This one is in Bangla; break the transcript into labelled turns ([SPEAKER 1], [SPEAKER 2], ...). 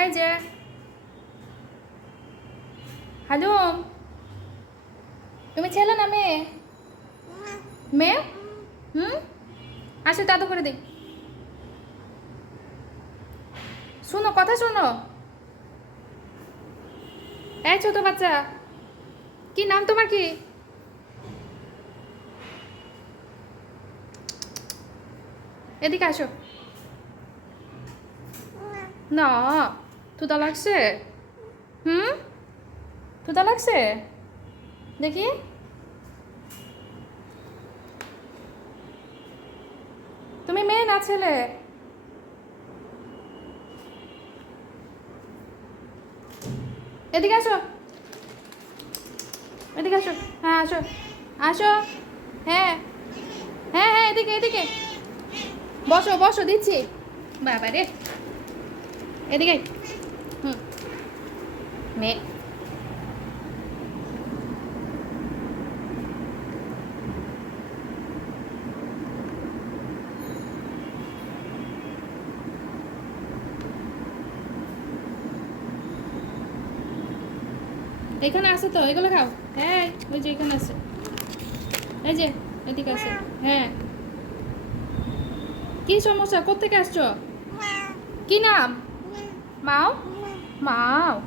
[SPEAKER 1] এই যে। হ্যালো তুমি ছেলে না মেয়ে? মেয়ে? হুম? আসো দাদু করে দিই। শোনো, কথা শোনো। এই ছোট বাচ্চা, কি নাম তোমার কি? এদিকে আসো। না থুতা লাগছে? হুম? থুতা লাগছে? দেখি। তুমি মেয়ে না ছেলে? এদিকে আসো। এদিকে আসো। হ্যাঁ আসো। আসো। হ্যাঁ। হ্যাঁ হ্যাঁ এদিকে এদিকে। বসো বসো, দিচ্ছি। বাবা রে এদিকে হুম। এখানে আছে তো? এগুলো খাও। হ্যাঁ ওই যে এখানে আছে। এই যে এদিকে আছে। হ্যাঁ। কি সমস্যা? কোথেকে আসছো? কি নাম? 毛毛